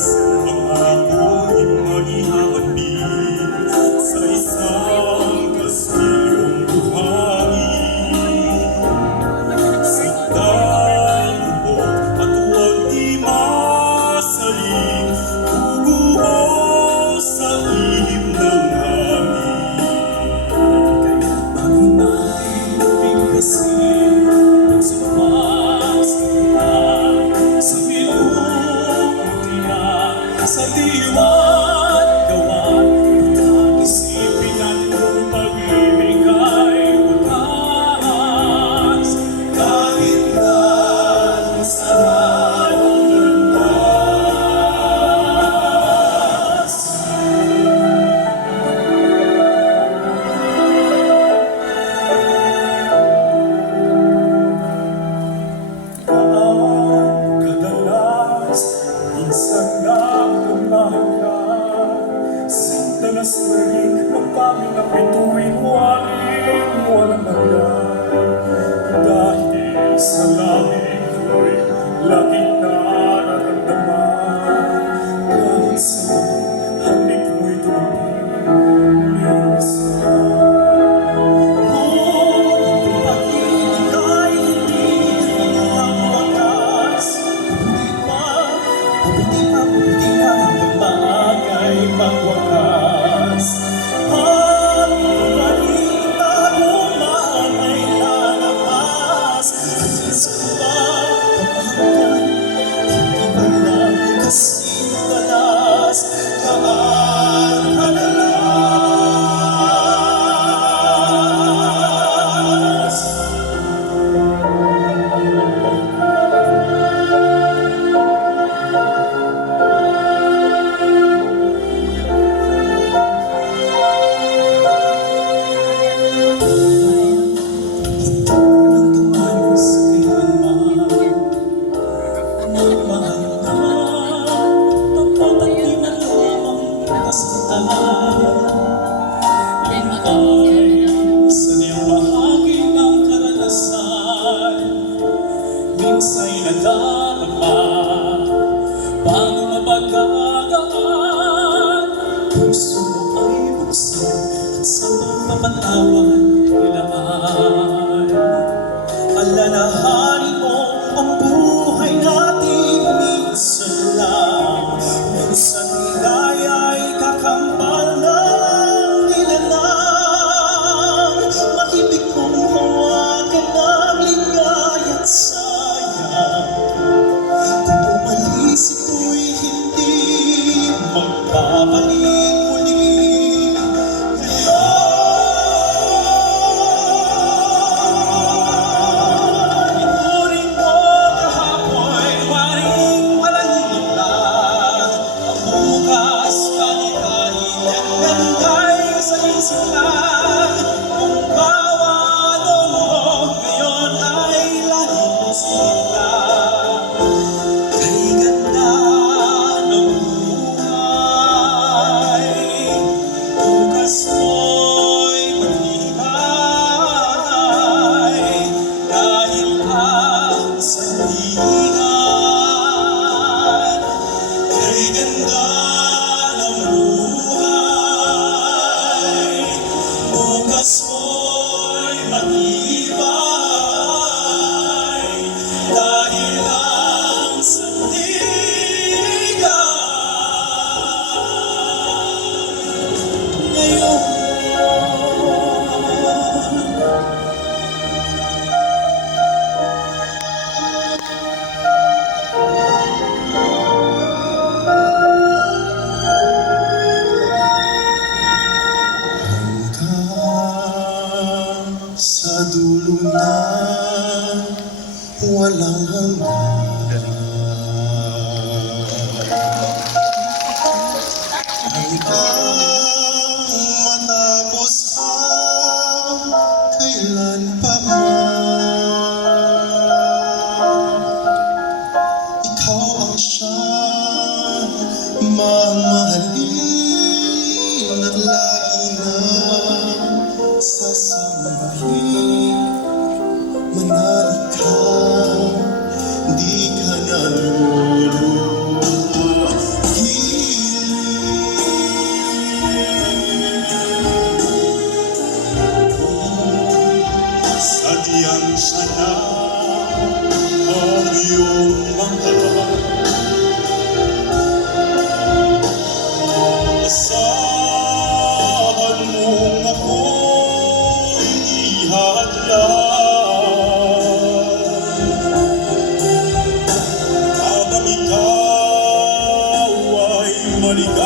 Pag-ako'y maihahatid sa isang kastilyong buhangin. Saktan lubot at huwag imasaling bubuo sa ihip ng hangin. Bago natin bigkasin ang sumasita sa minumutiya sa diwan gawa. Isipin natin kung pag-ibig ay wakas kahit na masarap ang landas. Kadalas, minsan nagmamahal ka. Sintanas na rin ang kami na bituin walang nangyay. Dahil sa langit ko'y laging nararamdaman. Kahit sa halik mo'y dumating minsan. Kung pag-ibig ay hindi walang wakas, mabuti na ang bagay magwakas. At kung balita man ay lalabas, minsan ba kapahanggan, hindi ba lang kasing dalas, kaan kadalas. Minsa'y nadarama paano mapagkagaan. Puso mo ay buksan at sa pagpapatawan nilaan. Alalahanin mo ang buhay natin minsan lang. Minsan nilaya'y kakambal ng nilalang. Mahibig kong hawakan ng ligaya't sayang. Kung umalis ito'y hindi magbabalik muli. Inuring mo kahapoy, waring walang himla. Ang bukas panikain, ganda'y sa isip lang. Kung bawat mo ngayon ay lahing sila. Kay ganda ng buhay. maligaya